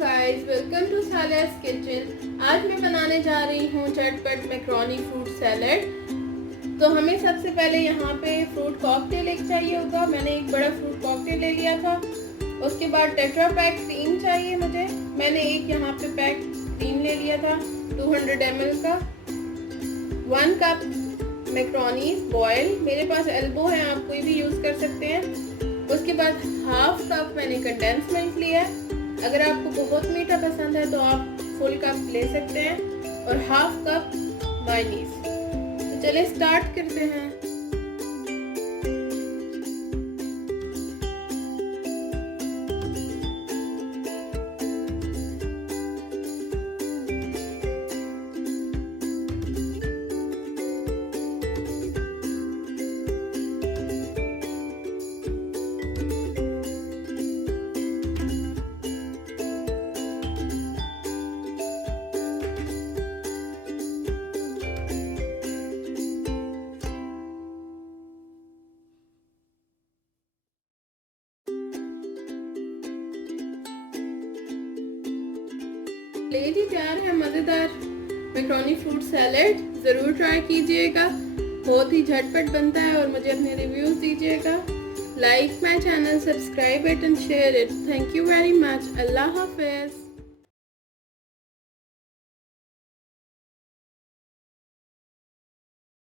Guys, welcome to Saliya's kitchen. आज मैं बनाने जा रही हूँ झटपट मैक्रोनी फ्रूट सैलड। तो हमें सबसे पहले यहाँ पे फ्रूट कॉकटेल एक चाहिए होगा। मैंने एक बड़ा फ्रूट कॉकटेल ले लिया था। उसके बाद टेट्रा पैक क्रीम चाहिए मुझे। मैंने एक यहाँ पे पैक क्रीम ले लिया था 200 ml का। 1 कप मैक्रोनी बॉयल, मेरे पास एल्बो है, आप कोई भी यूज़ कर सकते हैं। उसके बाद हाफ कप मैंने कंडेंस मिल्क लिया है। अगर आपको बहुत मीठा पसंद है तो आप फुल कप ले सकते हैं। और हाफ कप मायोनीज। तो चलिए स्टार्ट करते हैं। लीजिए, तैयार है मज़ेदार मैक्रोनी फ्रूट सैलड। ज़रूर ट्राई कीजिएगा, बहुत ही झटपट बनता है। और मुझे अपने रिव्यूज़ दीजिएगा। Like my channel, subscribe it and share it. Thank you very much. अल्लाह हाफिज़।